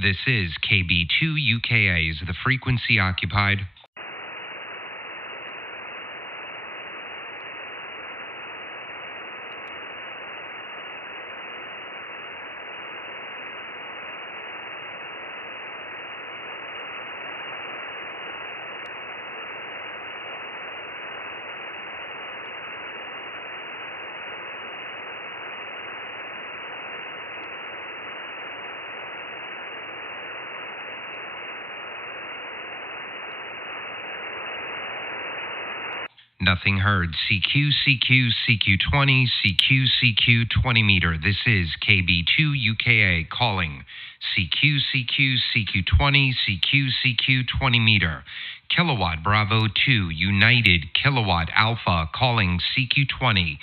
This is KB2UKA. Is the frequency occupied? Nothing heard. CQCQ, CQ20, CQCQ 20 meter. This is KB2UKA calling. CQCQ, CQ20, CQCQ 20 meter. Kilowatt Bravo 2, United Kilowatt Alpha calling CQ20.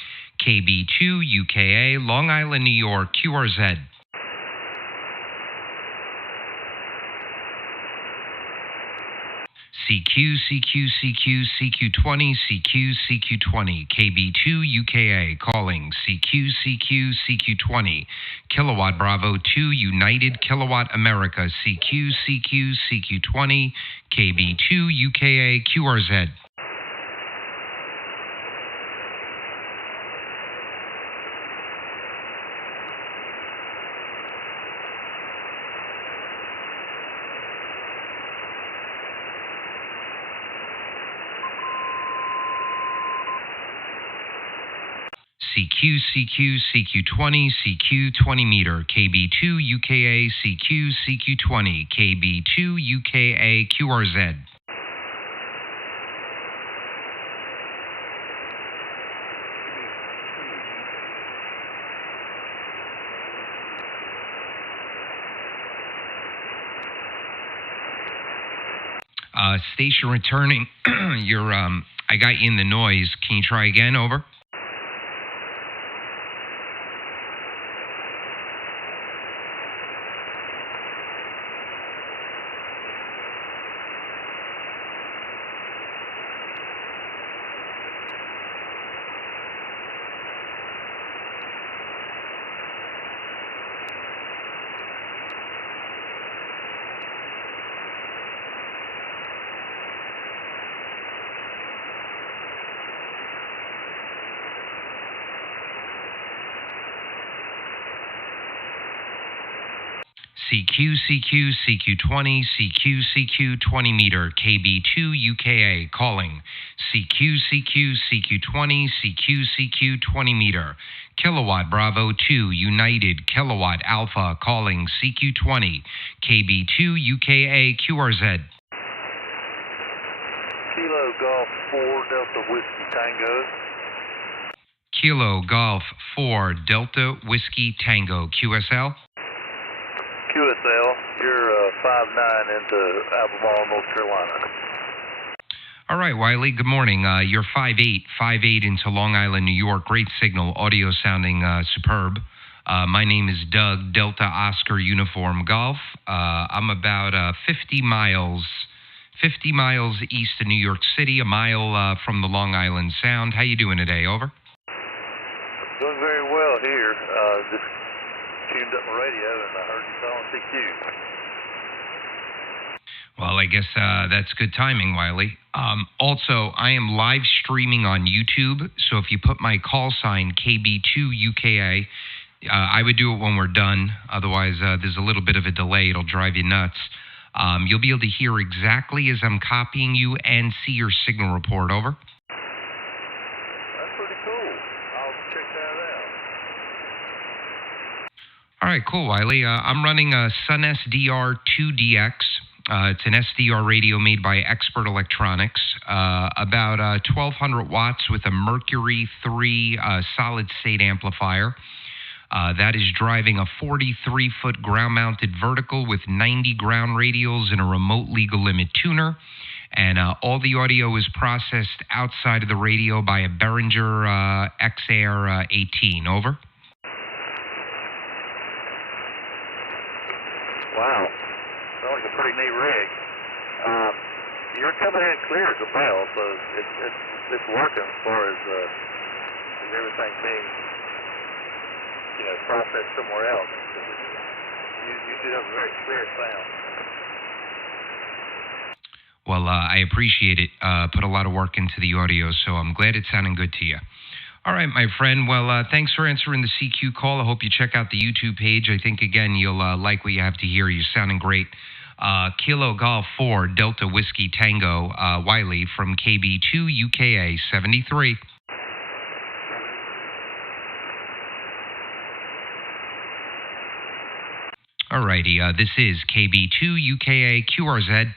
KB2UKA, Long Island, New York, QRZ. CQCQ, CQ20, CQCQ20, KB2UKA calling CQCQ, CQ20, Kilowatt Bravo 2, United Kilowatt America, CQCQ, CQ20, KB2UKA, QRZ. CQCQ, CQ20, CQ20 meter, KB2UKA, CQCQ20, KB2UKA, QRZ. Station returning. I got you in the noise. Can you try again? Over. CQCQ, CQ20, CQCQ 20 meter, KB2UKA calling. CQCQ, CQ20, CQCQ 20 meter. Kilowatt Bravo 2, United Kilowatt Alpha calling CQ20, KB2UKA, QRZ. Kilo Golf 4 Delta Whiskey Tango. Kilo Golf 4 Delta Whiskey Tango, QSL. QSL, you're 5-9 into Albemarle, North Carolina. All right, Wiley, good morning. You're 5'8" into Long Island, New York. Great signal, audio sounding superb. My name is Doug, Delta Oscar Uniform Golf. I'm about 50 miles east of New York City, a mile from the Long Island Sound. How you doing today? Over. Doing very well here. Just tuned up my radio and I heard you calling CQ. Well, I guess that's good timing, Wiley. Also, I am live streaming on YouTube, so if you put my call sign KB2UKA, I would do it when we're done. Otherwise, there's a little bit of a delay. It'll drive you nuts. You'll be able to hear exactly as I'm copying you and see your signal report. Over. That's pretty cool. I'll check that out. All right, cool, Wiley. I'm running a Sunsdr2 DX. It's an SDR radio made by Expert Electronics, about 1,200 watts with a Mercury III solid-state amplifier. That is driving a 43-foot ground-mounted vertical with 90 ground radials and a remote legal limit tuner. And all the audio is processed outside of the radio by a Behringer XAir 18. Over. Wow. Sounds like a pretty neat rig. You're coming in clear as well, so it's working as far as everything being processed somewhere else. You do have a very clear sound. Well, I appreciate it. Put a lot of work into the audio, so I'm glad it's sounding good to you. All right, my friend. Well, thanks for answering the CQ call. I hope you check out the YouTube page. I think, again, you'll like what you have to hear. You're sounding great. Kilo Golf 4 Delta Whiskey Tango, Wiley from KB2UKA 73. All righty, this is KB2UKA QRZ.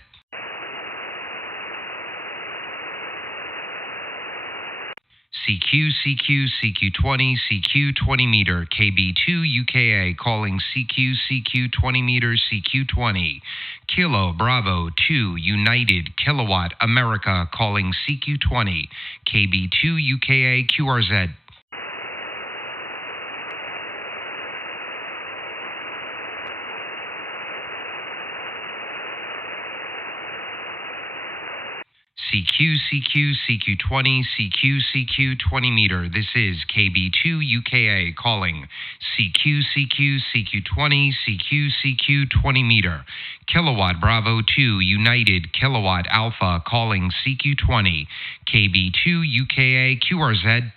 CQCQ, CQ20, CQ20 meter, KB2UKA calling CQCQ 20 meters, CQ20. Kilo Bravo 2 United Kilowatt America calling CQ20, KB2UKA QRZ. CQCQ, CQ20, CQCQ 20 meter. This is KB2UKA calling CQCQ, CQ20, CQCQ 20 meter. Kilowatt Bravo 2 United Kilowatt Alpha calling CQ20, KB2UKA QRZ.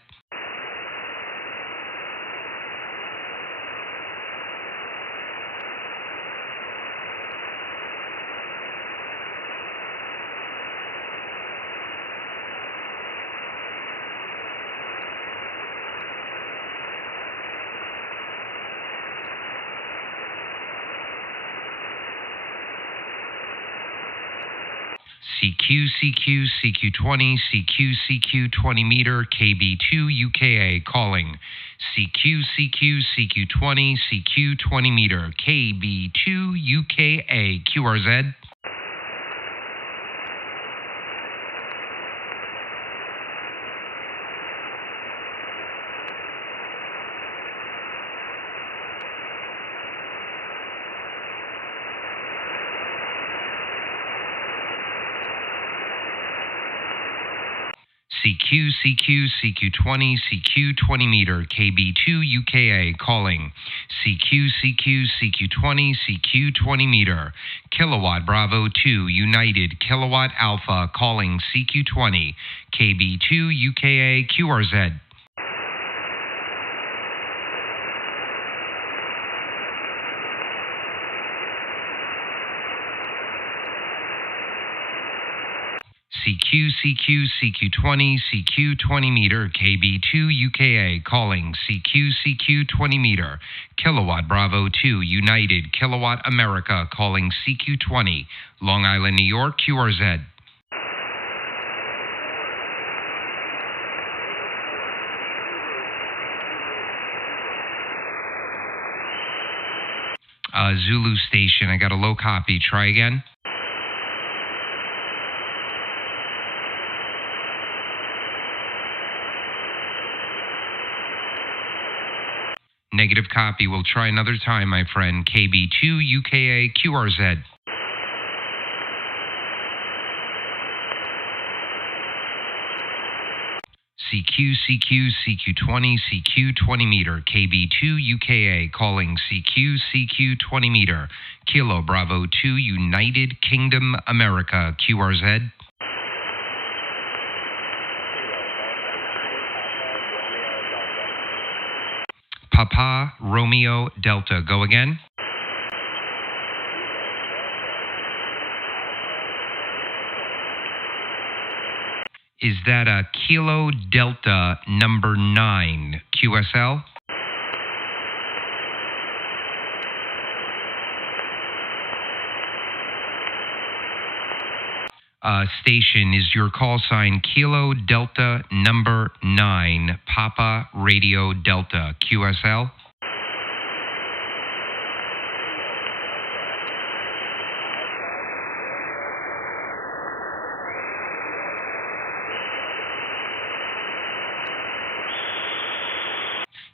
CQCQ, CQ20, CQCQ 20 meter, KB2UKA calling CQCQ, CQ20, CQ 20 meter, KB2UKA QRZ. CQCQ, CQ20, CQ 20 meter, KB2UKA calling CQCQ, CQ20, CQ 20 meter. Kilowatt Bravo 2 United Kilowatt Alpha calling CQ20, KB2UKA QRZ. CQCQ, CQ20, CQ 20 meter, KB2UKA calling CQCQ 20 meter. Kilowatt Bravo 2 United Kilowatt America calling CQ20, Long Island, New York, QRZ. Zulu station, I got a low copy. Try again. Negative copy. We'll try another time, my friend. KB2UKA QRZ. CQCQ, CQ20, CQ 20 meter, KB2UKA calling CQCQ 20 meter. Kilo Bravo 2 United Kingdom America QRZ. Papa Romeo Delta. Go again. Is that a Kilo Delta number 9 QSL? Station, is your call sign Kilo Delta number 9 Papa Radio Delta QSL?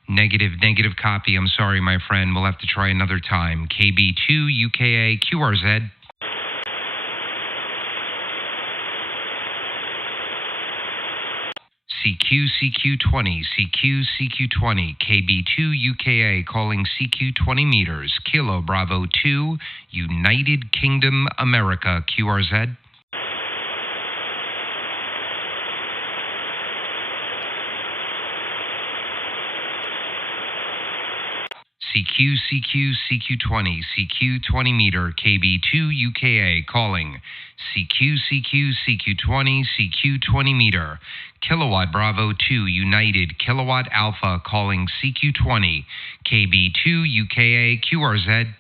Negative copy. I'm sorry, my friend. We'll have to try another time. KB2UKA QRZ. CQCQ20, CQCQ20, KB2UKA calling CQ20 meters, Kilo Bravo 2, United Kingdom, America, QRZ. CQCQ-CQ20, CQ20 meter, KB2UKA calling CQCQ-CQ20, CQ20 meter, Kilowatt Bravo 2, United Kilowatt Alpha calling CQ20, KB2UKA, QRZ.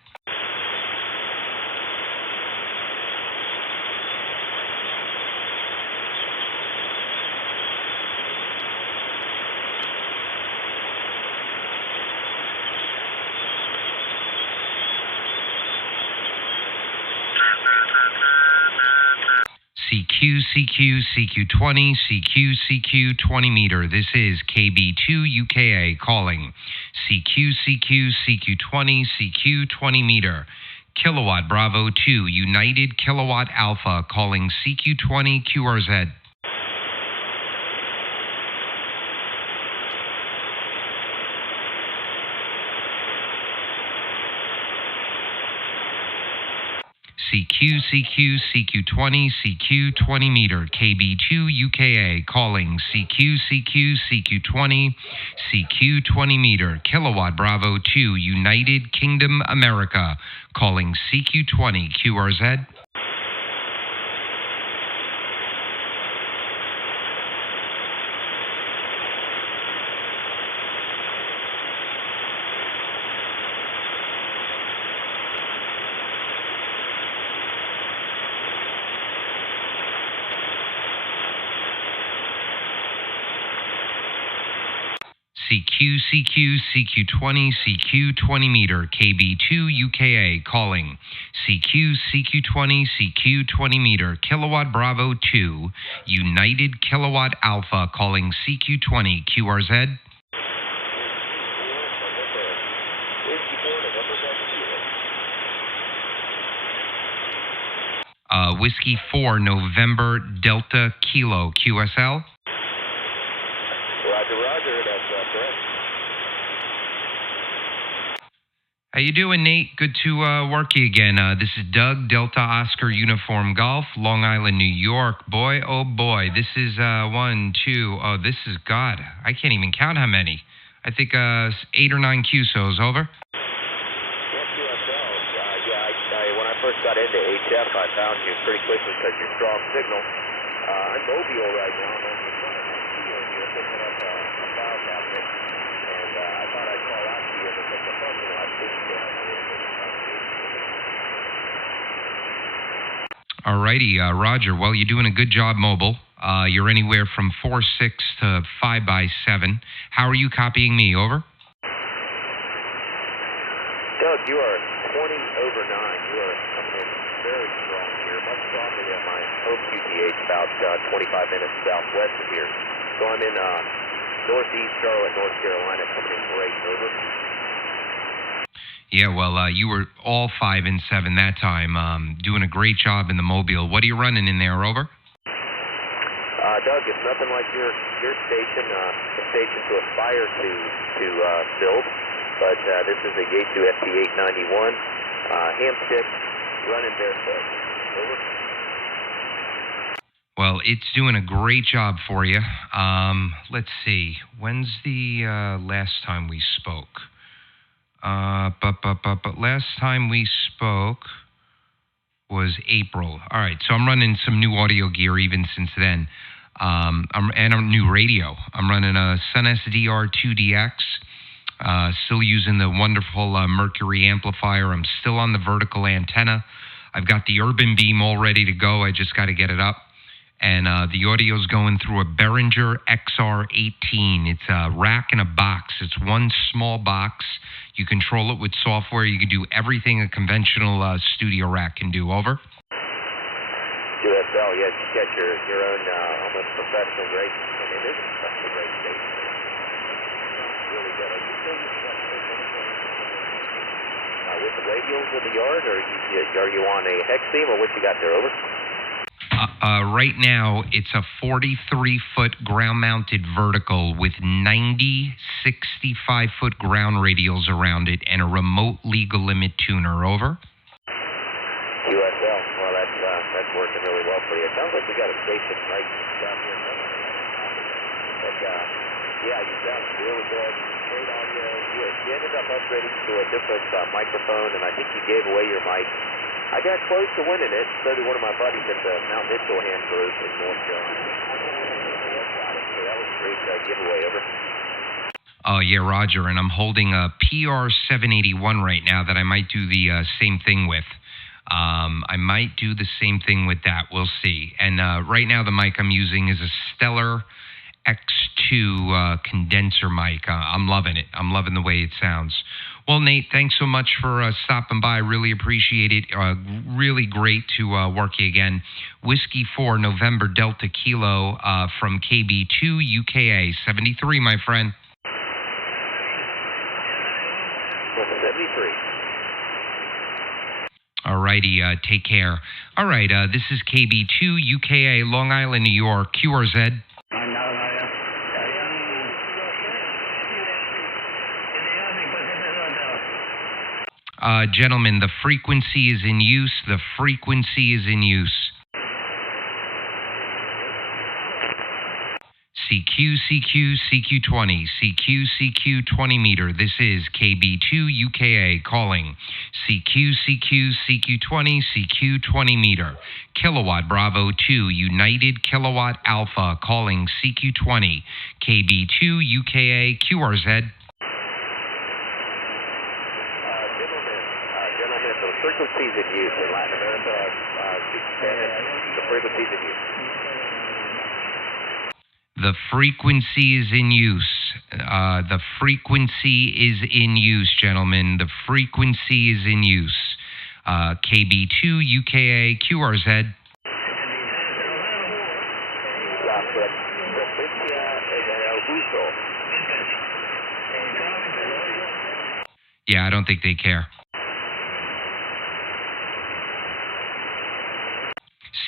CQCQ-CQ20, CQCQ20 meter. This is KB2UKA calling CQCQ-CQ20, CQ20 meter. Kilowatt Bravo 2, United Kilowatt Alpha calling CQ20, QRZ. CQCQ-CQ20, CQ20 meter, KB2UKA calling CQCQ-CQ20, CQ20 meter, Kilowatt Bravo 2, United Kingdom, America, calling CQ20, QRZ. CQCQ-CQ20, CQ20 meter, KB2UKA calling CQCQ20, CQ20 meter, Kilowatt Bravo 2, United Kilowatt Alpha calling CQ20, QRZ. Whiskey 4, November Delta Kilo, QSL. Roger, that's correct. How you doing, Nate? Good to work you again. This is Doug, Delta Oscar Uniform Golf, Long Island, New York. Boy, oh boy, this is 1, 2, oh, this is, God, I can't even count how many. I think 8 or 9 QSOs, over. When I first got into HF, I found you pretty quickly because you're strong signal. I'm mobile right now. I'm on the front of my field here, picking up a file cabinet, and I thought I'd call out to you because the parking lot didn't get out there. Alrighty, Roger. Well, you're doing a good job mobile. You're anywhere from 4.6 to 5x7. How are you copying me, over? Doug, you are 20 over 9. You are coming in very strong here, much stronger than my home QTH, about 25 minutes southwest of here. So I'm in northeast Charlotte, North Carolina, coming in great, over. Yeah, well, you were all 5 and 7 that time, doing a great job in the mobile. What are you running in there, over? Doug, it's nothing like your station, the station to aspire to build, but this is a Yaesu FT891, ham stick, running barefoot. Over. Well, it's doing a great job for you. Let's see. When's the last time we spoke? But last time we spoke was April. All right, so I'm running some new audio gear even since then. And a new radio. I'm running a Sunsdr2 DX. Still using the wonderful Mercury amplifier. I'm still on the vertical antenna. I've got the Urban Beam all ready to go. I just got to get it up. And the audio's going through a Behringer XR18. It's a rack in a box. It's one small box. You control it with software. You can do everything a conventional studio rack can do. Over. QSL, yes, you got your own almost professional grade. I mean, it is a professional grade station. Really good. Are you still using that with the radios in the yard, or are you on a hex beam, or what you got there, over? Right now, it's a 43-foot ground-mounted vertical with 90 65-foot ground radials around it and a remote legal limit tuner. Over. USL. Well, that's working really well for you. It sounds like we got a station right down here. But yeah, you sound really good. Great audio. You ended up upgrading to a different microphone, and I think you gave away your mic. I got close to winning it. So did one of my buddies at the Mount Mitchell Hand Group in North Carolina. So that was a great giveaway. Over. Yeah, Roger. And I'm holding a PR781 right now that I might do the same thing with. I might do the same thing with that. We'll see. And right now the mic I'm using is a Stellar X2 condenser mic. I'm loving it. I'm loving the way it sounds. Well, Nate, thanks so much for stopping by. Really appreciate it. Really great to work you again. Whiskey 4 November Delta Kilo from KB2UKA 73, my friend. 73. All righty, take care. All right, this is KB2UKA, Long Island, New York, QRZ. Gentlemen, the frequency is in use. The frequency is in use. CQCQ, CQ20, CQCQ 20 meter. This is KB2UKA calling. CQCQ, CQ20, CQ20 meter. Kilowatt Bravo 2, United Kilowatt Alpha calling CQ20. KB2UKA, QRZ. Gentlemen, the frequencies in use in Latin America, the frequencies in use. The frequency is in use. The frequency is in use, gentlemen. The frequency is in use. KB2UKA, QRZ. Yeah, I don't think they care.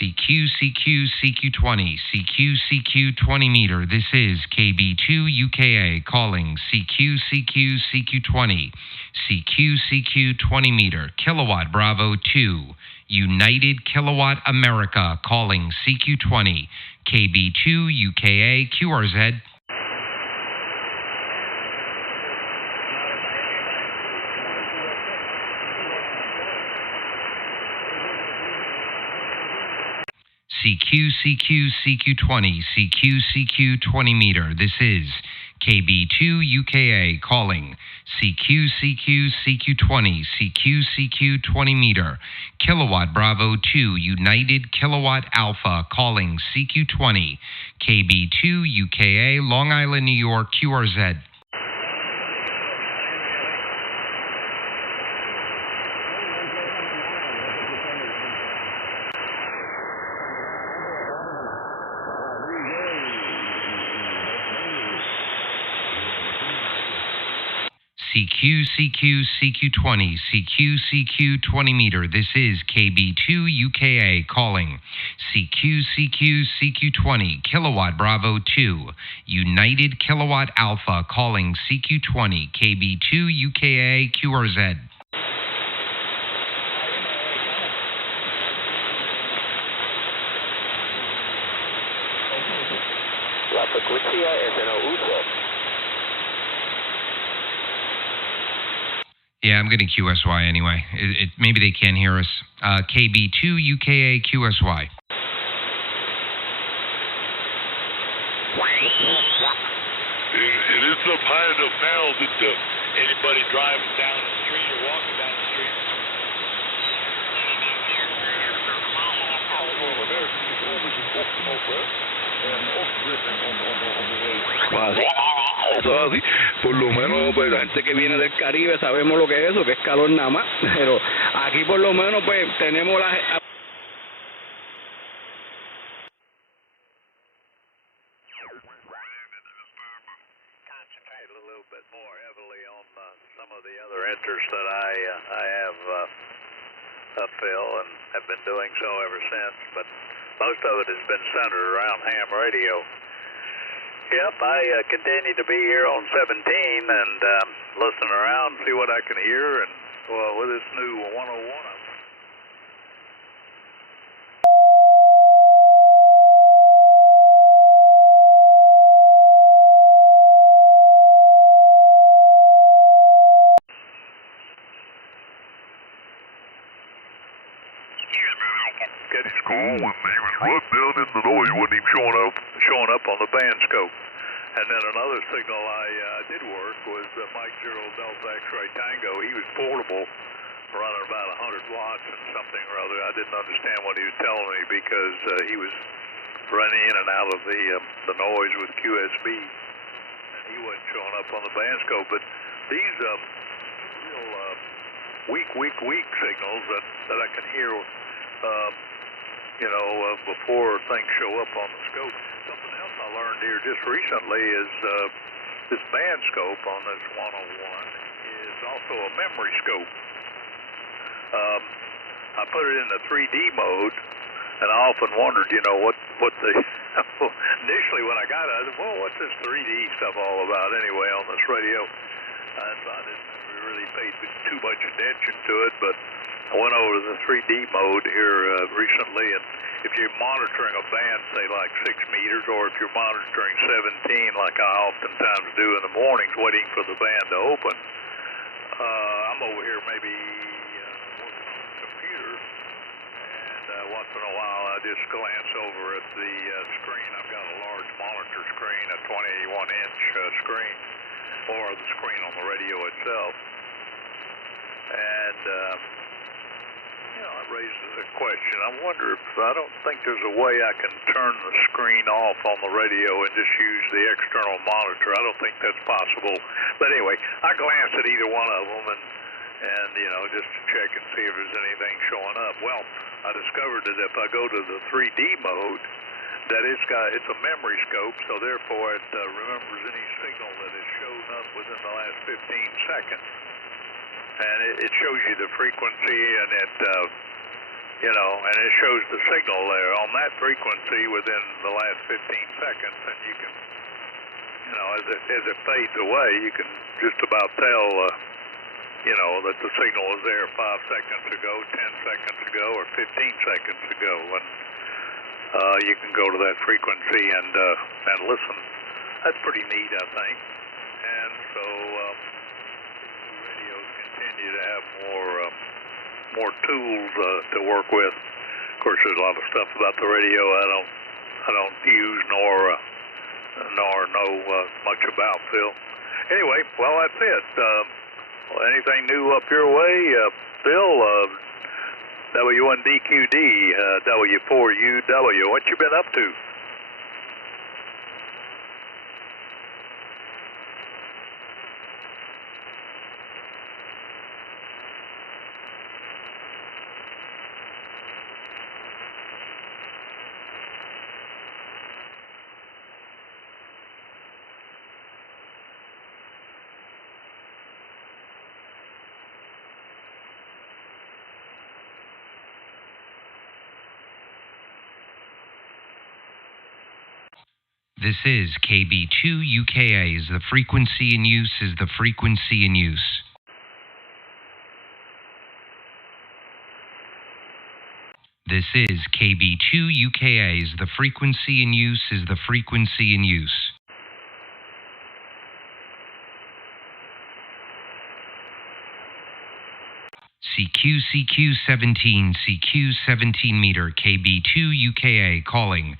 CQCQ, CQ20, CQCQ 20 meter. This is KB2UKA calling CQCQ, CQ20, CQCQ 20 meter. Kilowatt Bravo 2, United Kilowatt America calling CQ20, KB2UKA, QRZ. CQCQ, CQ20, CQCQ 20 meter. This is KB2UKA calling CQCQ, CQ20, CQCQ 20 meter. Kilowatt Bravo 2, United Kilowatt Alpha calling CQ20, KB2UKA, Long Island, New York, QRZ. CQCQ, CQ20, CQCQ 20 meter. This is KB2UKA calling CQCQ, CQ20, Kilowatt Bravo 2, United Kilowatt Alpha calling CQ20, KB2UKA, QRZ. La frecuencia es en uso. Yeah, I'm getting QSY anyway. Maybe they can't hear us. KB2UKA, QSY. It is up high enough now that anybody driving down the street or walking down the street. Eso es así. Por lo menos, pues, la gente que viene del Caribe sabemos lo que es eso, que es calor nada más. Pero aquí, por lo menos, pues, tenemos la... Concentrate a little bit more heavily on some of the other enters that I have uphill and have been doing so ever since. But Most of it has been centered around ham radio. Yep, I continue to be here on 17 and listen around, see what I can hear, and with this new 101. Getty's call when he was right down in the noise, he wasn't even showing up on the band scope. And then another signal I did work was Mike 0 Delta X-Ray Tango. He was portable, running about 100 watts and something or other. I didn't understand what he was telling me because he was running in and out of the noise with QSB, and he wasn't showing up on the band scope. But these real weak signals that I can hear. Before things show up on the scope. Something else I learned here just recently is this band scope on this 101 is also a memory scope. I put it in the 3D mode, and I often wondered, what the initially when I got it, I said, well, what's this 3D stuff all about anyway on this radio? And so I didn't really pay too much attention to it, but I went over to the 3D mode here recently, and if you're monitoring a band, say like 6 meters, or if you're monitoring 17, like I oftentimes do in the mornings, waiting for the band to open, I'm over here maybe working on the computer, and once in a while I just glance over at the screen. I've got a large monitor screen, a 21-inch screen, or the screen on the radio itself, and it raises a question. I don't think there's a way I can turn the screen off on the radio and just use the external monitor. I don't think that's possible. But anyway, I glanced at either one of them and just to check and see if there's anything showing up. Well, I discovered that if I go to the 3D mode, that it's a memory scope, so therefore it remembers any signal that has shown up within the last 15 seconds. And it shows you the frequency, and it shows the signal there on that frequency within the last 15 seconds, and you can, as it fades away, you can just about tell, that the signal was there 5 seconds ago, 10 seconds ago, or 15 seconds ago, and you can go to that frequency and listen. That's pretty neat, I think. And so radios continue to have more tools to work with. Of course, there's a lot of stuff about the radio I don't use nor know much about, Phil. Anyway, well, that's it. Anything new up your way, Phil? W1DQD, W4UW. What you been up to? This is KB2UKA. Is the frequency in use? Is the frequency in use? This is KB2UKA. Is the frequency in use? Is the frequency in use? CQCQ 17, CQ 17 meter, KB2UKA calling.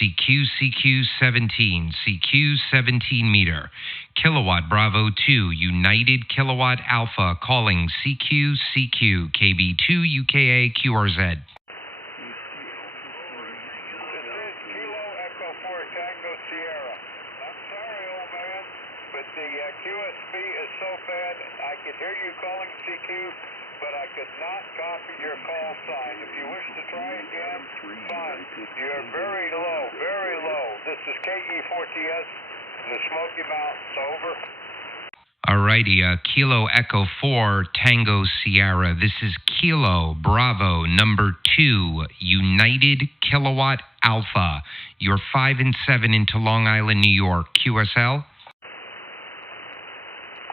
CQCQ 17, CQ 17 meter. Kilowatt Bravo 2, United Kilowatt Alpha calling. CQCQ, KB2UKA QRZ. QSB is so bad, I could hear you calling CQ, but I could not copy your call sign. If you wish to try again, fine. You're very low, very low. This is KE4TS, the Smoky Mountains, over. Alrighty, Kilo Echo 4 Tango Sierra. This is Kilo Bravo number 2 United Kilowatt Alpha. You're 5 and 7 into Long Island, New York. QSL?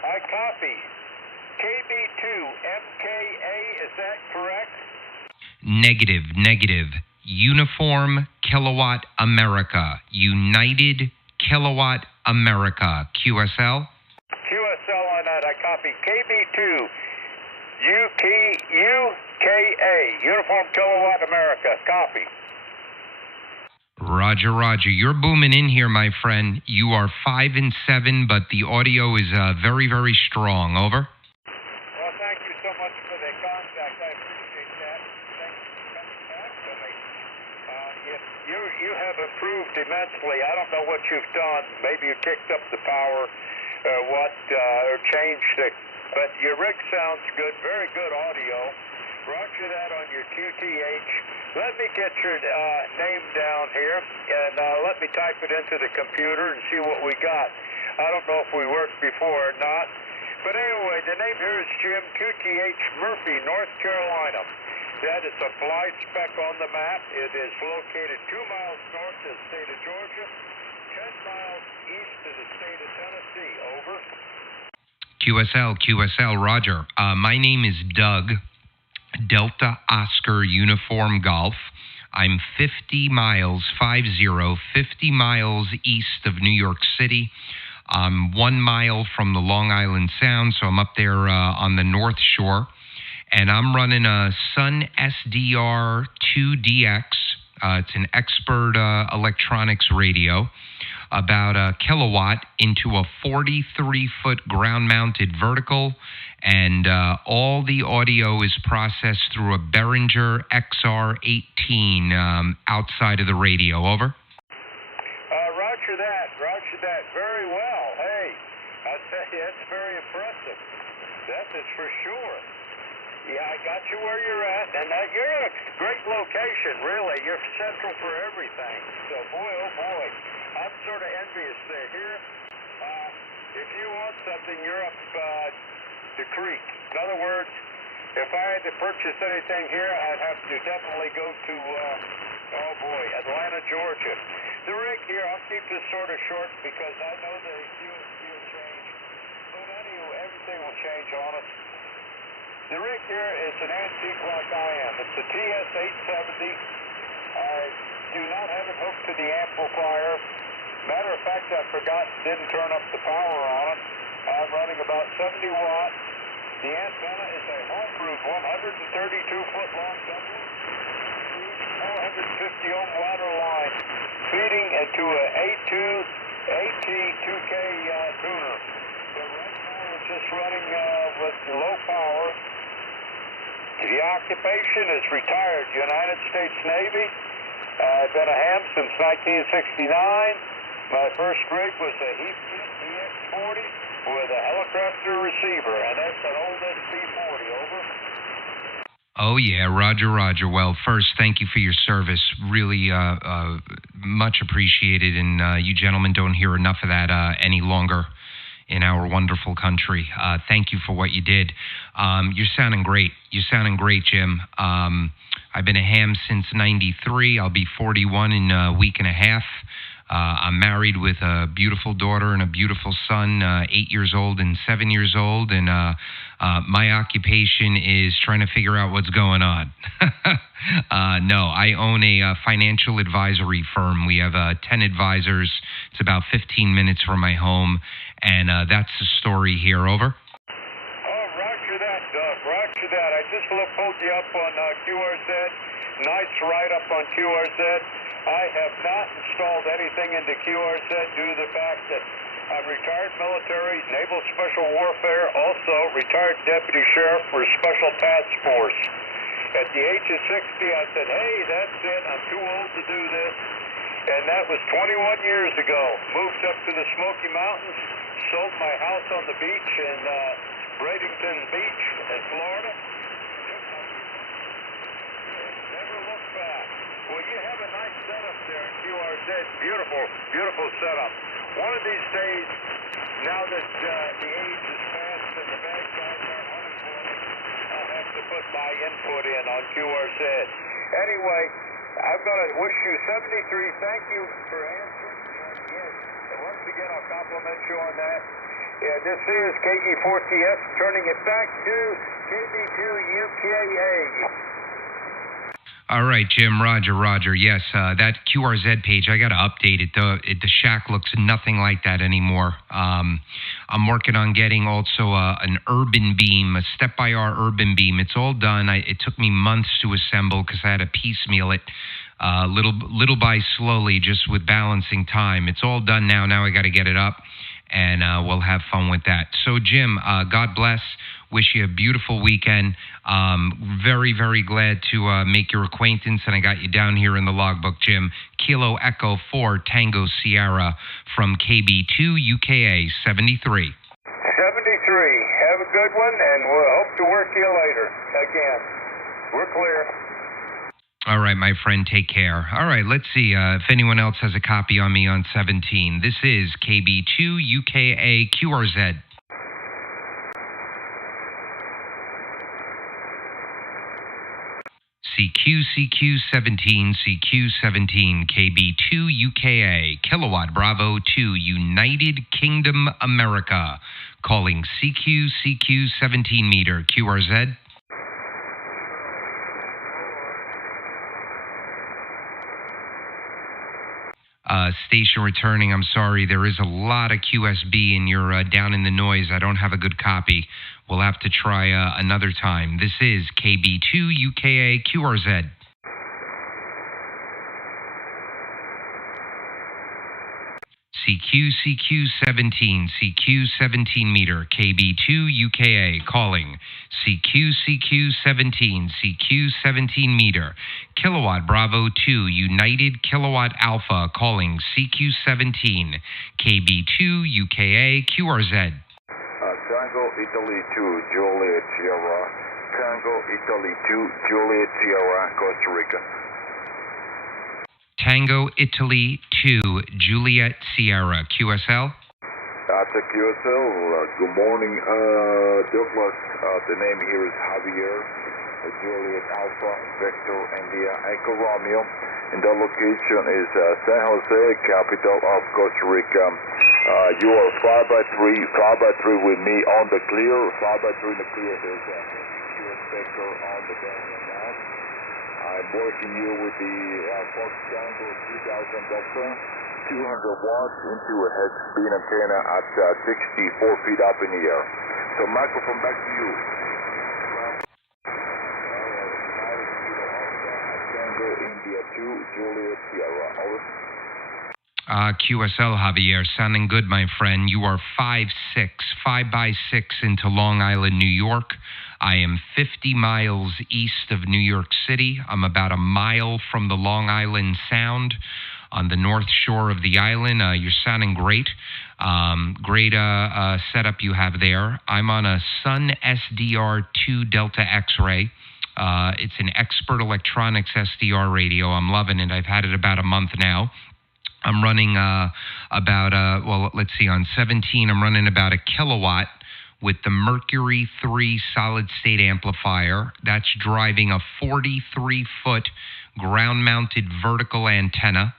I copy. KB2UKA, is that correct? Negative. Uniform Kilowatt America. United Kilowatt America. QSL? QSL on that, I copy. KB2UKA, Uniform Kilowatt America, copy. Roger. You're booming in here, my friend. You are 5 and 7, but the audio is very, very strong. Over. Well, thank you so much for the contact. I appreciate that. Thank you for coming back to me. You have improved immensely. I don't know what you've done. Maybe you kicked up the power, or changed it. But your rig sounds good. Very good audio. Roger that on your QTH. Let me get your name down here, and let me type it into the computer and see what we got. I don't know if we worked before or not. But anyway, the name here is Jim, QTH Murphy, North Carolina. That is a fly speck on the map. It is located 2 miles north of the state of Georgia, 10 miles east of the state of Tennessee. Over. QSL, Roger. My name is Doug, Delta Oscar Uniform Golf. I'm 50 miles east of New York City. I'm 1 mile from the Long Island Sound, so I'm up there on the North Shore. And I'm running a Sunsdr2 DX. It's an expert electronics radio, about a kilowatt into a 43-foot ground-mounted vertical, and all the audio is processed through a Behringer XR18 outside of the radio. Over. Roger that. Very well. Hey, I tell you, that's very impressive. That is for sure. Yeah, I got you where you're at, and you're in a great location, really. You're central for everything. So, boy, oh boy, I'm sort of envious there. Here, if you want something, you're up the creek. In other words, if I had to purchase anything here, I'd have to definitely go to, Atlanta, Georgia. The rig here, I'll keep this sort of short because I know the fuel change. But anyway, everything will change on us. The rig here is an antique like I am. It's a TS-870. I do not have it hooked to the amplifier. Matter of fact, I forgot, didn't turn up the power on it. I'm running about 70 watts. The antenna is a home-brewed 132-foot long double, 450 ohm ladder line, feeding into a KB2UKA tuner. So right now we're just running with low power. The occupation is retired United States Navy. I've been a ham since 1969. My first rig was a Heathkit DX40 with a helicopter receiver, and that's an old SP40. Over. Oh, yeah, Roger. Well, first, thank you for your service. Really much appreciated, and you gentlemen don't hear enough of that any longer in our wonderful country. Thank you for what you did. You're sounding great. Jim. I've been a ham since '93. I'll be 41 in a week and a half. I'm married with a beautiful daughter and a beautiful son, 8 years old and 7 years old, and my occupation is trying to figure out what's going on. No, I own a financial advisory firm. We have 10 advisors. It's about 15 minutes from my home, and that's the story here. Over. Oh, roger that, Doug. Roger that. I just pulled you up on QRZ. Nice write-up on QRZ. I have not installed anything into QRZ due to the fact that I'm retired military, Naval Special Warfare, also retired deputy sheriff for Special Task Force. At the age of 60, I said, hey, that's it. I'm too old to do this. And that was 21 years ago. Moved up to the Smoky Mountains, sold my house on the beach in Bradenton Beach in Florida. Never looked back. Well, you have a nice setup there in QRZ. Beautiful setup. One of these days, now that the age is put my input in on QRZ. Anyway, I'm going to wish you 73. Thank you for answering. Yes. And once again, I'll compliment you on that. Yeah, this is KG4TS, turning it back to KB2UKA. All right, Jim. Roger. Yes, that QRZ page, I got to update it. The shack looks nothing like that anymore. I'm working on getting also an urban beam, a step-by-R urban beam. It's all done. It took me months to assemble because I had to piecemeal it little by slowly, just with balancing time. It's all done now. Now I got to get it up, and we'll have fun with that. So, Jim, God bless. Wish you a beautiful weekend. Very, very glad to make your acquaintance, and I got you down here in the logbook, Jim. Kilo Echo 4 Tango Sierra from KB2UKA 73. 73. Have a good one, and we'll hope to work you later. Again, we're clear. All right, my friend, take care. All right, let's see if anyone else has a copy on me on 17. This is KB2UKA QRZ. CQCQ 17, CQ17, KB2UKA, Kilowatt Bravo 2, United Kingdom, America. Calling CQCQ 17 meter, QRZ. Station returning, I'm sorry, there is a lot of QSB and you're down in the noise. I don't have a good copy. We'll have to try another time. This is KB2UKA QRZ. CQCQ 17, CQ17 meter, KB2UKA, calling CQCQ 17, CQ17 meter, Kilowatt Bravo 2, United Kilowatt Alpha, calling CQ17, KB2UKA, QRZ. Tango Italy 2, Juliet Sierra. Tango Italy 2, Juliet Sierra, Costa Rica. Tango Italy 2, Juliet Sierra, QSL. That's a QSL. Good morning, Douglas. The name here is Javier. Juliet Alpha, Victor, India, Echo Romeo. And the location is San Jose, capital of Costa Rica. You are 5x3 with me on the clear. 5x3 in the clear. There's a Victor on the band now. I'm working you with the Fox Tango 3000 Delta, 200 watts into a head speed antenna at 64 feet up in the air. So microphone back to you. Tango India 2, Juliet Sierra, over. QSL Javier, sounding good, my friend. You are 5 by 6 into Long Island, New York. I am 50 miles east of New York City. I'm about a mile from the Long Island Sound on the north shore of the island. You're sounding great. Great setup you have there. I'm on a Sunsdr2 Delta X-ray. It's an Expert Electronics SDR radio. I'm loving it. I've had it about a month now. I'm running well, let's see, on 17, I'm running about a kilowatt with the Mercury III solid-state amplifier. That's driving a 43-foot ground-mounted vertical antenna.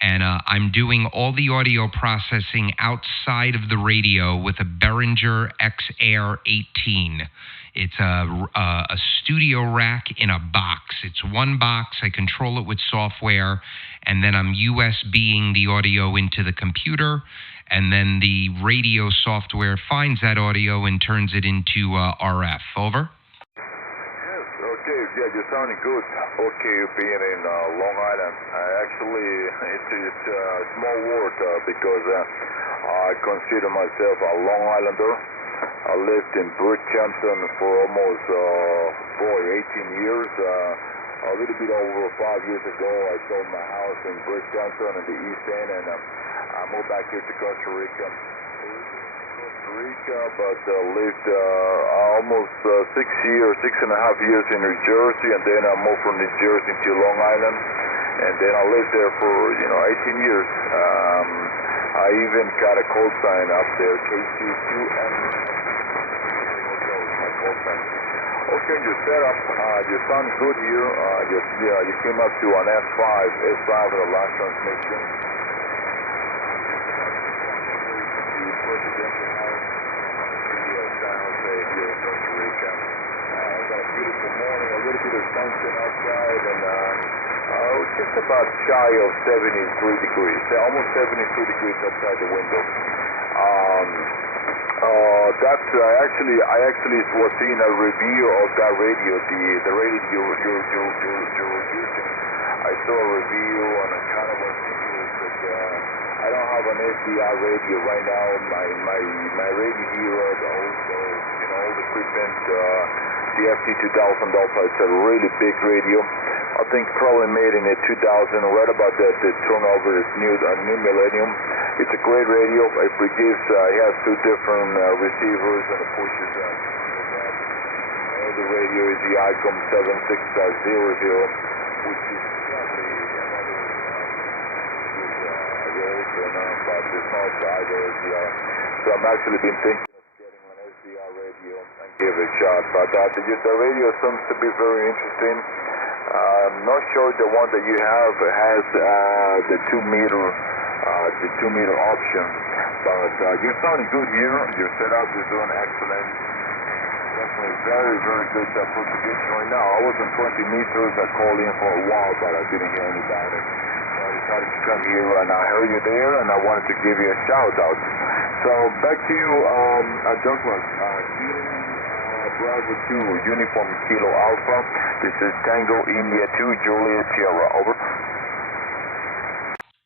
And I'm doing all the audio processing outside of the radio with a Behringer X-Air 18. It's a studio rack in a box. It's one box. I control it with software, and then I'm USBing the audio into the computer, and then the radio software finds that audio and turns it into RF. Over? Yes, okay, yeah, you're sounding good. Okay, being in Long Island. Actually, it's a small word because I consider myself a Long Islander. I lived in Bridgehampton for almost, 18 years. A little bit over 5 years ago, I sold my house in Bridgehampton in the East End, and I moved back here to Costa Rica. But lived almost 6.5 years in New Jersey, and then I moved from New Jersey to Long Island, and then I lived there for 18 years. I even got a call sign up there, KQ2M. My call sign. Okay, your setup, your sound is good here. You came up to an S5 with the last transmission. The presidential house, San Jose here in Costa Rica. Got a beautiful morning, a little bit of sunshine outside, and just about shy of 73 degrees, almost 72 degrees outside the window. I actually was seeing a review of that radio, the radio you're using. I saw a review and I kind of was interested. I don't have an SDR radio right now. My radio here, all the equipment, the FT2000 Delta. It's a really big radio. I think probably made in 2000, right about the turnover is new millennium. It's a great radio. It has two different receivers and it pushes the radio is the ICOM 7600, which is probably another but it's not either SDR. So I'm actually been thinking of getting an SDR radio and give it a shot. But the radio seems to be very interesting. I'm not sure the one that you have has the 2 meter option, but you're sounding good here. Your setup is doing excellent. Definitely very, very good propagation right now. I was on 20 meters. I called in for a while, but I didn't hear anybody. So I decided to come here, and I heard you there, and I wanted to give you a shout out. So back to you, Douglas. Bravo 2, Uniform Kilo Alpha. This is Tango India 2, Juliet Sierra. Over.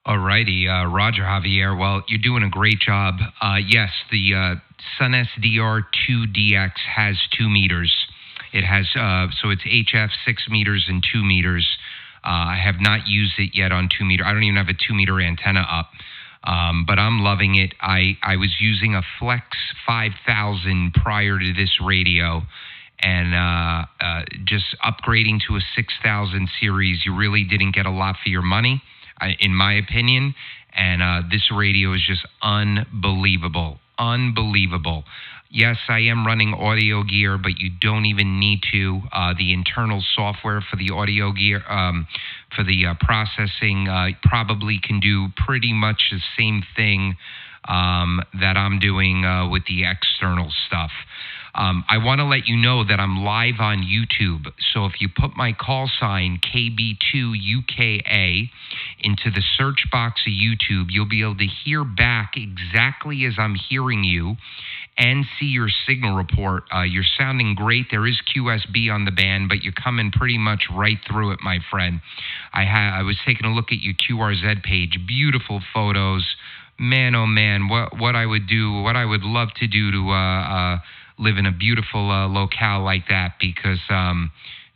Alrighty, Roger Javier. Well, you're doing a great job. Yes, the Sunsdr2 DX has 2 meters. It has, so it's HF 6 meters and 2 meters. I have not used it yet on 2 meter. I don't even have a 2 meter antenna up. But I'm loving it. I was using a Flex 5000 prior to this radio, and just upgrading to a 6000 series, you really didn't get a lot for your money, in my opinion. And this radio is just unbelievable. Unbelievable. Yes, I am running audio gear, but you don't even need to. The internal software for the audio gear, for the processing, probably can do pretty much the same thing that I'm doing with the external stuff. I want to let you know that I'm live on YouTube. So if you put my call sign KB2UKA into the search box of YouTube, you'll be able to hear back exactly as I'm hearing you and see your signal report. You're sounding great. There is QSB on the band, but you're coming pretty much right through it, my friend. I was taking a look at your QRZ page. Beautiful photos. Man, oh man, what I would do, what I would love to do to live in a beautiful locale like that, because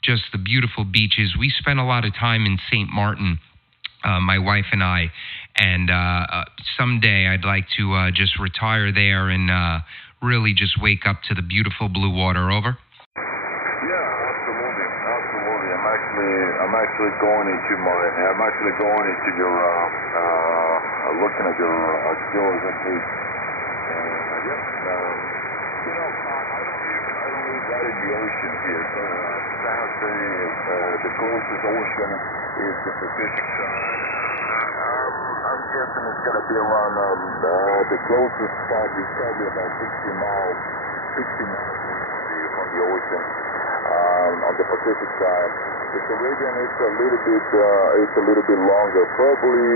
just the beautiful beaches. We spent a lot of time in St. Martin, my wife and I, and someday I'd like to just retire there and really just wake up to the beautiful blue water. Over. Yeah, absolutely. I'm actually going into your looking at your skills and page. I don't live right in the ocean here. So San Jose is the closest ocean is the Pacific side. I'm guessing it's going to be around the closest spot is probably about 60 miles from the ocean on the Pacific side. The Caribbean is a little bit longer. Probably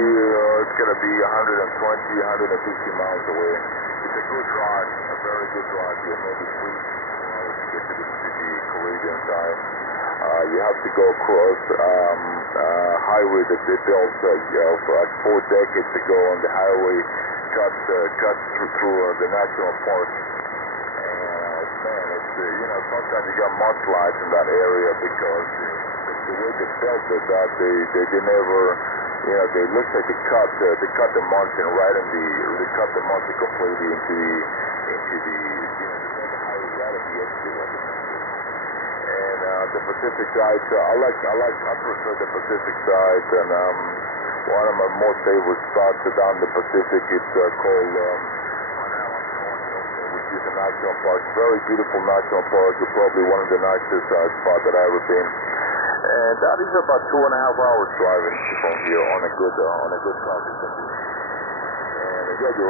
it's going to be 150 miles away. It's a good drive, a very good drive here, maybe 3 hours to get to the Caribbean side. You have to go across highway that they built like 4 decades ago on the highway, cuts through the national park. And man, it's sometimes you got mudslides in that area because the way they built it, that they never. They look like they cut the mountain right in they cut the mountain completely into the highway right at the exit of the mountain. And the Pacific side, so I prefer the Pacific side, and one of my most favorite spots down the Pacific is called San Antonio, which is American National Park. Very beautiful national park. It's probably one of the nicest spots that I've ever been. And that is about 2.5 hours driving from here on a good coffee city. And yeah, the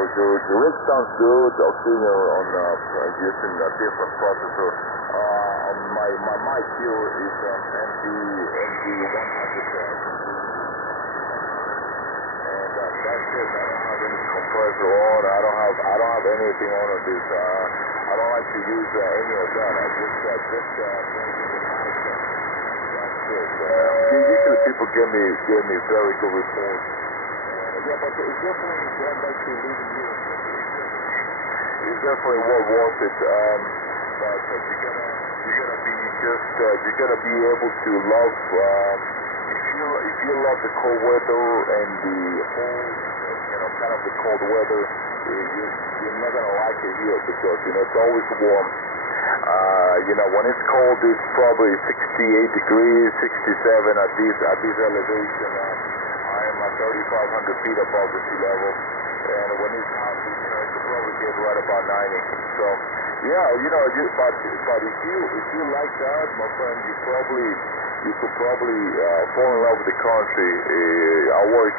rig sounds good. I'll see you on using a different processor. My mic here is MD100. That's it. I don't have any compressor on. I don't have anything on this. I don't like to use any of that. I just that's it. Usually people give me very good reports. Yeah, but it's definitely going back to living here. It's definitely well worth it. But you're gonna be able to love. If you love the cold weather and the whole, kind of the cold weather, you're not gonna like it here because it's always warm. When it's cold, it's probably 68 degrees, 67 at this elevation. I am at 3,500 feet above the sea level, and when it's hot, it could probably get right about 90. So, yeah, but if you like that, my friend, you could probably fall in love with the country. I wear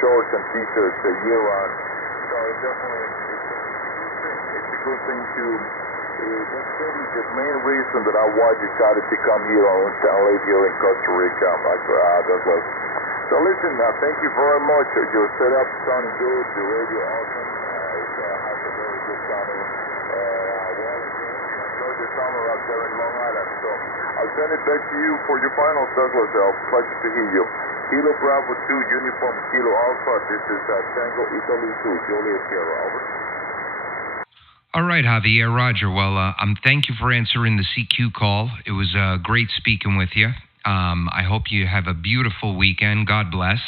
shorts and t-shirts year-round, so it's definitely it's a good thing to. That's probably the main reason that I decided to come here and live here in Costa Rica. Douglas. So listen, thank you very much. Your setup sounding good. The radio awesome. It has a very good sounding. Enjoy the summer out there in Long Island. So I'll send it back to you for your final, Douglas. Pleasure to hear you. Kilo Bravo 2, Uniform Kilo Alpha. This is Tango Italy 2, Juliet Sierra. Over. All right, Javier, Roger. Well, thank you for answering the CQ call. It was great speaking with you. I hope you have a beautiful weekend. God bless.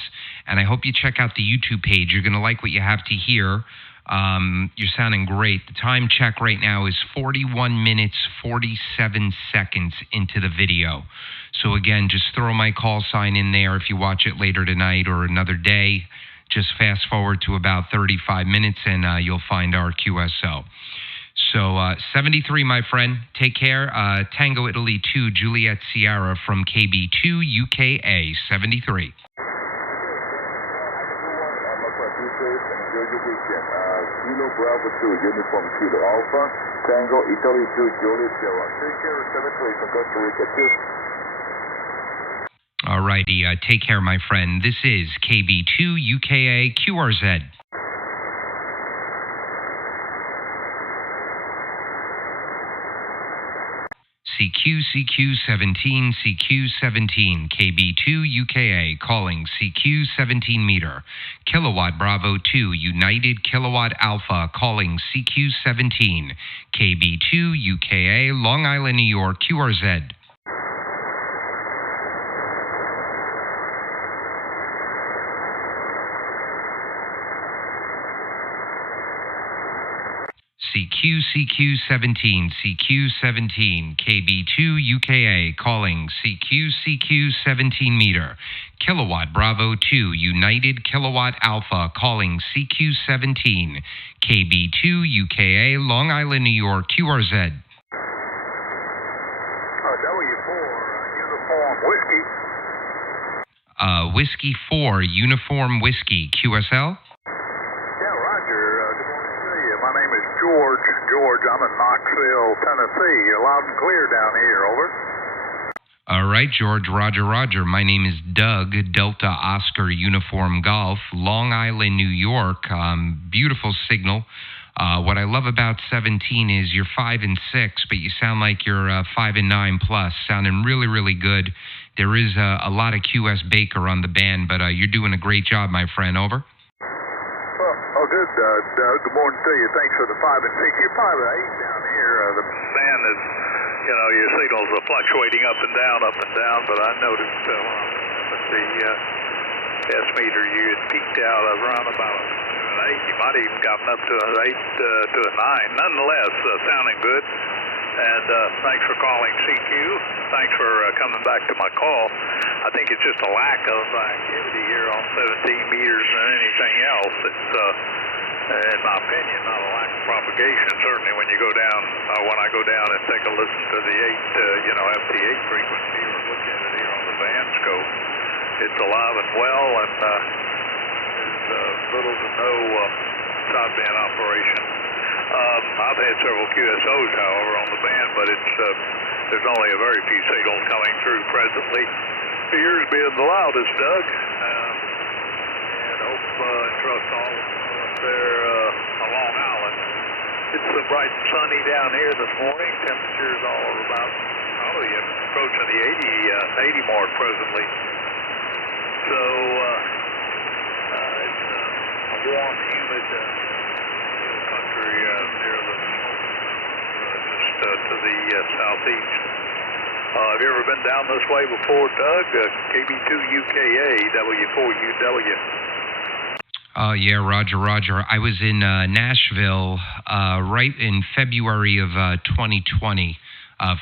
And I hope you check out the YouTube page. You're going to like what you have to hear. You're sounding great. The time check right now is 41 minutes, 47 seconds into the video. So again, just throw my call sign in there if you watch it later tonight or another day. Just fast forward to about 35 minutes and you'll find our QSO. So 73, my friend. Take care. Tango Italy 2, Juliet Sierra from KB2UKA 73. Kilo Bravo 2, Uniform Kilo Alpha, Tango Italy 2, Juliet Sierra. Take care, 73 from Costa Rica. Cheers. All righty. Take care, my friend. This is KB2UKA QRZ. CQCQ 17, CQ17, KB2UKA calling CQ17 meter. Kilowatt Bravo 2, United Kilowatt Alpha calling CQ17, KB2UKA, Long Island, New York, QRZ. CQCQ 17, CQ17, KB2UKA calling CQCQ 17 meter. Kilowatt Bravo 2, United Kilowatt Alpha calling CQ17, KB2UKA, Long Island, New York, QRZ. W4, Uniform Whiskey. Whiskey 4, Uniform Whiskey, QSL? George, I'm in Knoxville, Tennessee. You're loud and clear down here, over. All right, George, Roger. My name is Doug, Delta Oscar Uniform Golf, Long Island, New York. Beautiful signal. What I love about 17 is you're 5 and 6, but you sound like you're 5 and 9 plus, sounding really, really good. There is a lot of QS Baker on the band, but you're doing a great job, my friend, over. Good, Doug. Good morning to you. Thanks for the 5 and 6. You're 5 and 8 down here. The band is, your signals are fluctuating up and down, but I noticed with the S meter you had peaked out around about an 8. You might have even gotten up to an 8 to a 9. Nonetheless, sounding good. And thanks for calling CQ. Thanks for coming back to my call. I think it's just a lack of activity here on 17 meters than anything else. It's in my opinion, not a lack of propagation. Certainly when you go down, when I go down and take a listen to the FT8 frequency or look at it here on the band scope, it's alive and well, and there's little to no sideband operation. I've had several QSOs, however, on the band, but there's only a very few signals coming through presently. Yours being the loudest, Doug, and hope and trust all up there on Long Island. It's so bright and sunny down here this morning. Temperatures all about probably approaching the 80 mark presently. So it's a warm, humid country near the just to the southeast. Have you ever been down this way before, Doug? KB2UKA, W4UW. Yeah, Roger. I was in Nashville right in February of 2020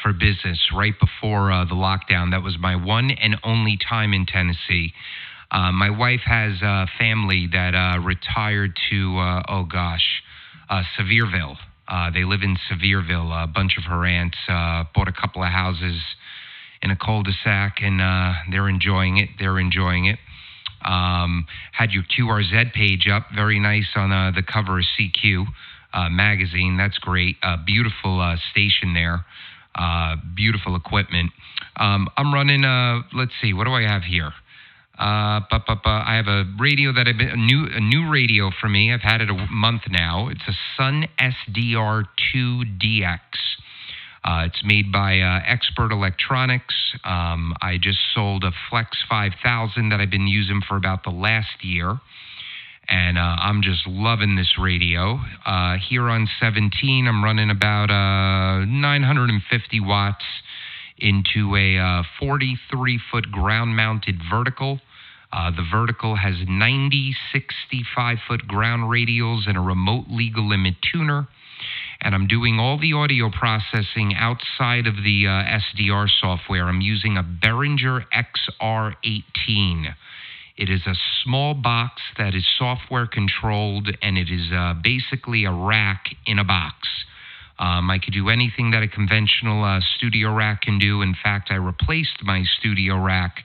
for business, right before the lockdown. That was my one and only time in Tennessee. My wife has a family that retired to, Sevierville. They live in Sevierville. A bunch of her aunts bought a couple of houses in a cul-de-sac, and they're enjoying it. Had your QRZ page up, very nice on the cover of CQ magazine. That's great. Beautiful station there. Beautiful equipment. I'm running. Let's see. What do I have here? I have a radio that a new radio for me. I've had it a month now. It's a Sunsdr2 DX. It's made by Expert Electronics. I just sold a Flex 5000 that I've been using for about the last year. And I'm just loving this radio. Here on 17, I'm running about 950 watts into a 43-foot ground-mounted vertical. The vertical has 90 65-foot ground radials and a remote legal limit tuner. And I'm doing all the audio processing outside of the SDR software. I'm using a Behringer XR18. It is a small box that is software controlled, and it is basically a rack in a box. I could do anything that a conventional studio rack can do. In fact, I replaced my studio rack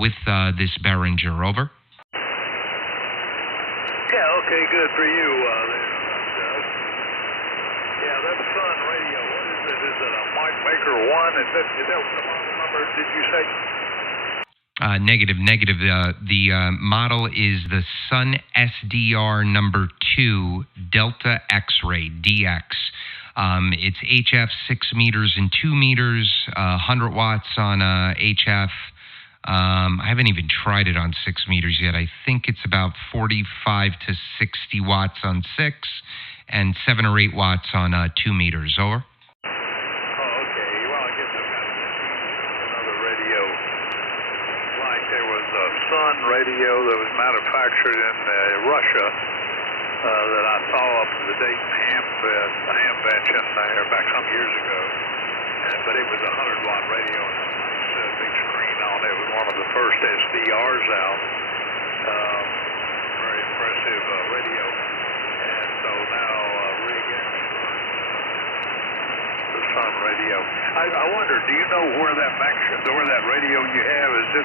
with this Behringer. Over. Yeah, okay, good for you there, Doug. Yeah, that's Sun Radio. What is it? Is it a Mike Maker 1? Is that the model number, did you say? Negative. The model is the Sun SDR number 2 Delta X-Ray DX. It's HF 6 meters and 2 meters, 100 watts on HF. I haven't even tried it on 6 meters yet. I think it's about 45 to 60 watts on 6 and 7 or 8 watts on 2 meters. Over. Oh, okay. Well, I guess I've got another radio. Like there was a Sun radio that was manufactured in Russia that I saw up at the Dayton Ham Convention there back some years ago. But it was a 100-watt radio and a nice big screen on it. It was one of the first SDRs out. Very impressive radio. And so now Rig Expert, the Sun radio. I wonder, do you know where that radio you have is it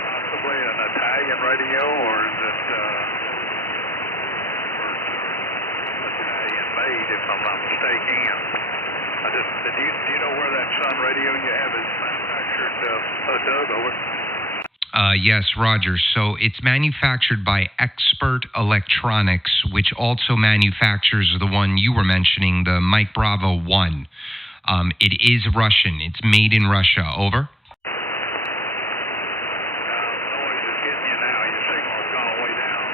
possibly an Italian radio, or is it Italian made, if I'm not mistaken? Do you know where that Sun radio you have is manufactured, Doug? Over. Yes, Roger. So it's manufactured by Expert Electronics, which also manufactures the one you were mentioning, the Mike Bravo 1. It is Russian. It's made in Russia. Over. Noise is getting you now. Your signal's gone way down.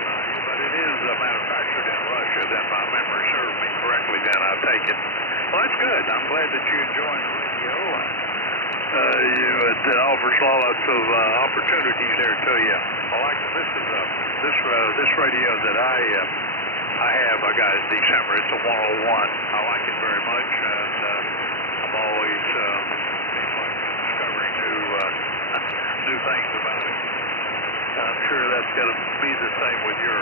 But it is manufactured in Russia. Then my memory serves me correctly. Then I take it. Well, that's good. I'm glad that you're enjoying the radio. It offers lots of opportunities there to you. I like this radio that I have. I got it in December. It's a 101. I like it very much, and I'm always discovering new things about it. I'm sure that's going to be the same with your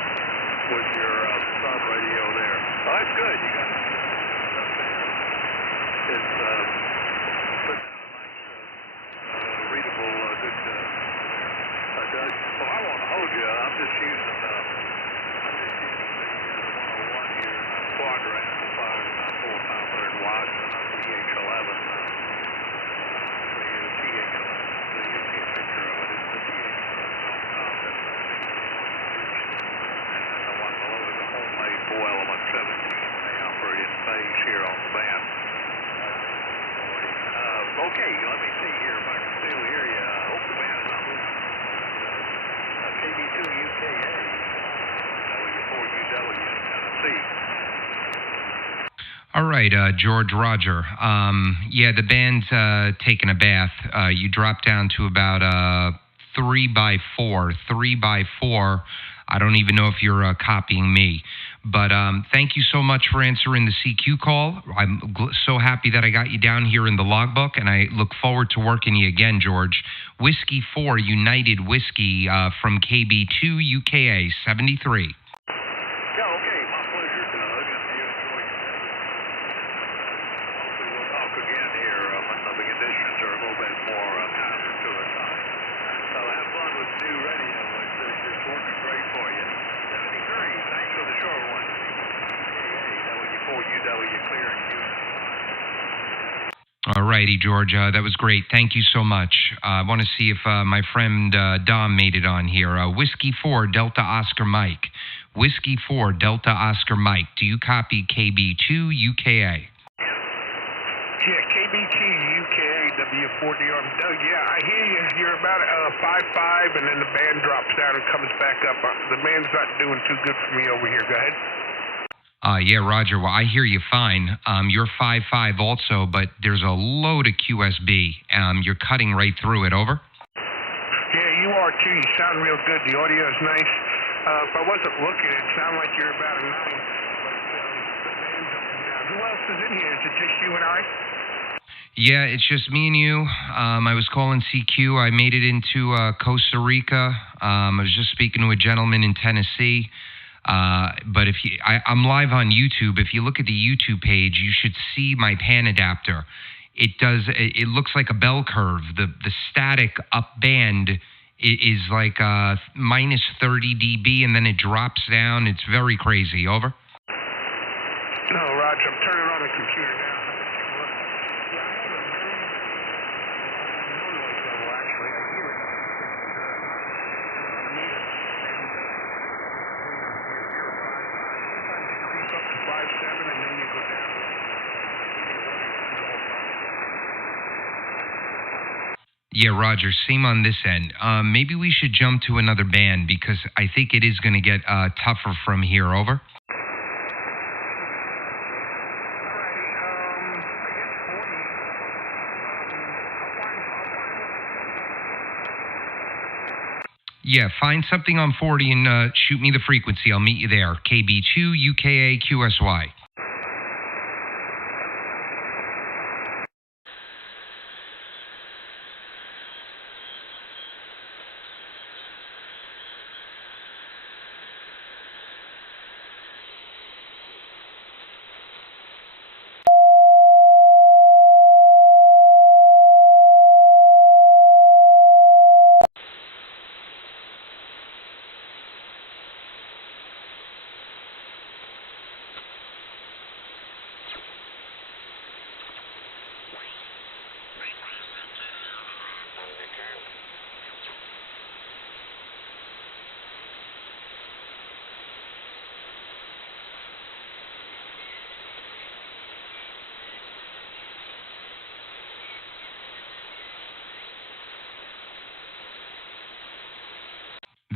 Sun radio there. Oh, that's good. You got it up there. It's put a nice, readable, good. Doug. Well, I won't hold you. I'm just using the 101 here, Quadrant, 500 watts, and a TH11. The TH11. So you see a picture of it. It's the TH11 on top. That's and then the one below is a homemade 4-element 17. They operate in phase here on the band. Okay, let me see here if I can still hear you. I hope the band's not moving. KB2UKA, W4UW in Tennessee. All right, George Roger. Yeah, the band's taking a bath. You dropped down to about 3x4. 3x4. I don't even know if you're copying me. But thank you so much for answering the CQ call. I'm so happy that I got you down here in the logbook, and I look forward to working you again, George. Whiskey 4 United Whiskey from KB2UKA 73. Yeah, okay. My pleasure, Doug. And you enjoy your day. Hopefully we'll talk again here when the conditions are a little bit more kinder to our side. So have fun with the new radio. It's working great for you. 73. Thanks for the short one. W4UW clear and Q. All righty, George. That was great. Thank you so much. I want to see if my friend Dom made it on here. Whiskey 4 Delta Oscar Mike. Whiskey 4 Delta Oscar Mike. Do you copy KB2UKA? Yeah, KB2UKA W4DR. Doug, yeah, I hear you. You're about 5.5, and then the band drops down and comes back up. The band's not doing too good for me over here. Go ahead. Yeah, Roger. Well, I hear you fine. You're 5.5 also, but there's a load of QSB. You're cutting right through it. Over? Yeah, you are too. You sound real good. The audio is nice. If I wasn't looking, it sounded like you're about a 9. But the band's up and down. Who else is in here? Is it just you and I? Yeah, it's just me and you. I was calling CQ. I made it into Costa Rica. I was just speaking to a gentleman in Tennessee. But if you, I'm live on YouTube. If you look at the YouTube page, you should see my pan adapter. It looks like a bell curve. The static up band is like minus 30 dB, and then it drops down. It's very crazy. Over? No, Roger. I'm turning on the computer now. Yeah, I have a very no noise level, actually. I hear it. Sometimes you creep up to 5.7, and then you go down. Yeah, Roger, same on this end. Maybe we should jump to another band because I think it is going to get tougher from here. Over? Yeah, find something on 40 and shoot me the frequency. I'll meet you there. KB2UKA QSY.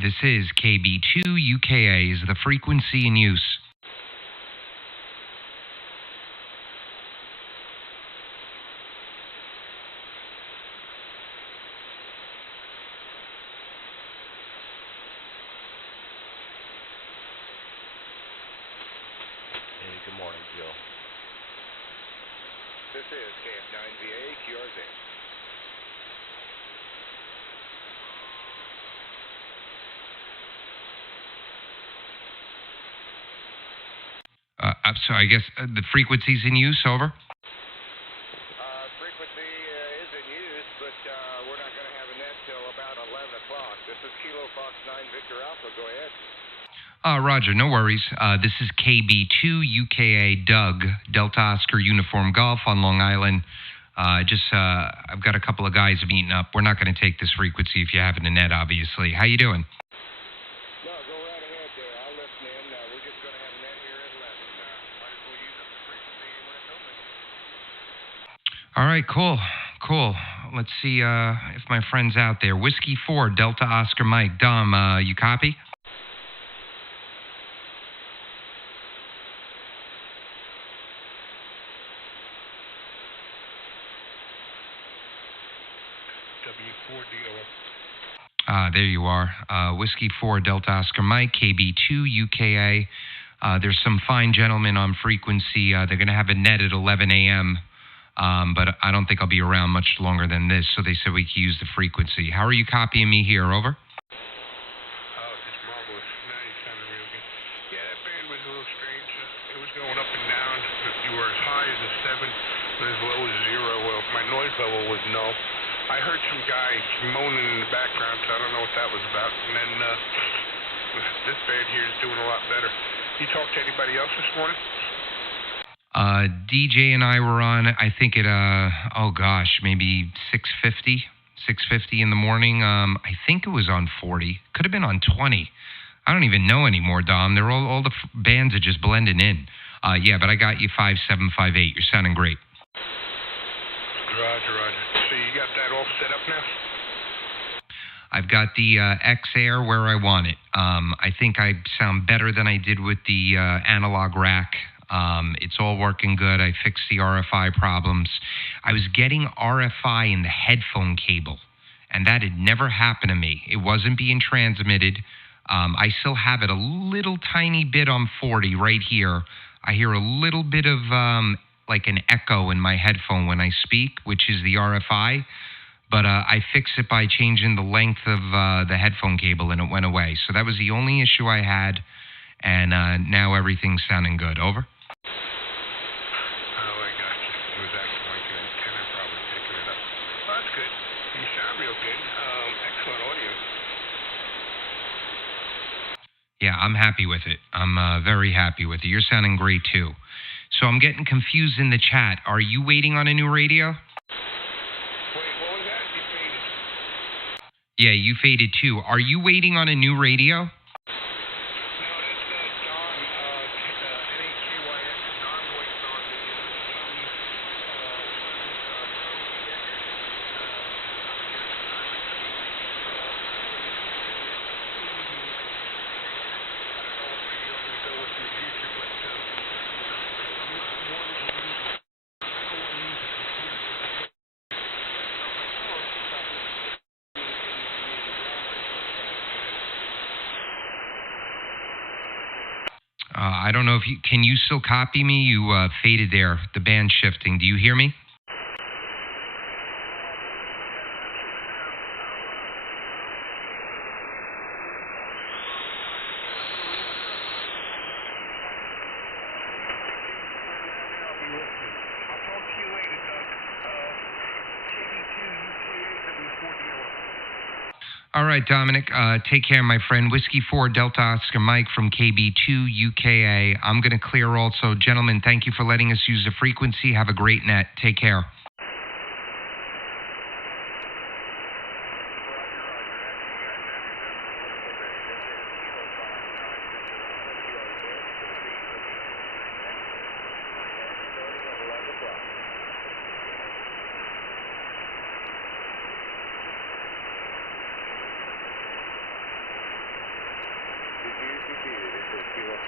This is KB2UKA is the frequency in use. Hey, good morning, Joe. This is KF9VA, QRZ. So I guess the frequency's in use, over? Frequency is in use, but we're not going to have a net till about 11 o'clock. This is Kilo Fox 9 Victor Alpha. Go ahead. Roger, no worries. This is KB2UKA Doug, Delta Oscar Uniform Golf on Long Island. I've got a couple of guys meeting up. We're not going to take this frequency if you have it in net, obviously. How you doing? No, go right ahead there. I'll listen in. We're just going to have a net here at 11. Might as well use up the frequency when it's open. All right, cool. Let's see if my friend's out there. Whiskey 4, Delta Oscar Mike. Dom, you copy? There you are. Whiskey 4, Delta Oscar Mike, KB2UKA. There's some fine gentlemen on frequency. They're going to have a net at 11 a.m., but I don't think I'll be around much longer than this, so they said we could use the frequency. How are you copying me here? Over? Oh, it's marvelous. Now you sound real good. Yeah, that band was a little strange. It was going up and down. You were as high as a 7 and as low as 0. Well, my noise level was no. I heard some guy moaning in the background, so I don't know what that was about. And then this band here is doing a lot better. You talked to anybody else this morning? DJ and I were on, I think at, maybe 6:50 in the morning. I think it was on 40. Could have been on 20. I don't even know anymore, Dom. They're all the bands are just blending in. Yeah, but I got you 5758. You're sounding great. Roger. So you got that all set up now? I've got the X-Air where I want it. I think I sound better than I did with the analog rack. It's all working good. I fixed the RFI problems. I was getting RFI in the headphone cable, and that had never happened to me. It wasn't being transmitted. I still have it a little tiny bit on 40 right here. I hear a little bit of like an echo in my headphone when I speak, which is the RFI. But I fixed it by changing the length of the headphone cable, and it went away. So that was the only issue I had, and now everything's sounding good. Over? Oh, I got you. It was acting like an antenna, probably picking it up. Well, that's good. You sound real good. Excellent audio. Yeah, I'm happy with it. I'm very happy with it. You're sounding great, too. So I'm getting confused in the chat. Are you waiting on a new radio? Wait, what was that? You faded. Yeah, you faded, too. Are you waiting on a new radio? No, that's Don, NHCYS. Don waiting on the I don't know if you... Can you still copy me? You faded there. The band shifting. Do you hear me? I'll talk to you later, Doug. KB2UKA. All right, Dominic. Take care, my friend. Whiskey 4, Delta Oscar Mike from KB2UKA. I'm going to clear also. Gentlemen, thank you for letting us use the frequency. Have a great net. Take care. CQCQ, this is Kilo Fox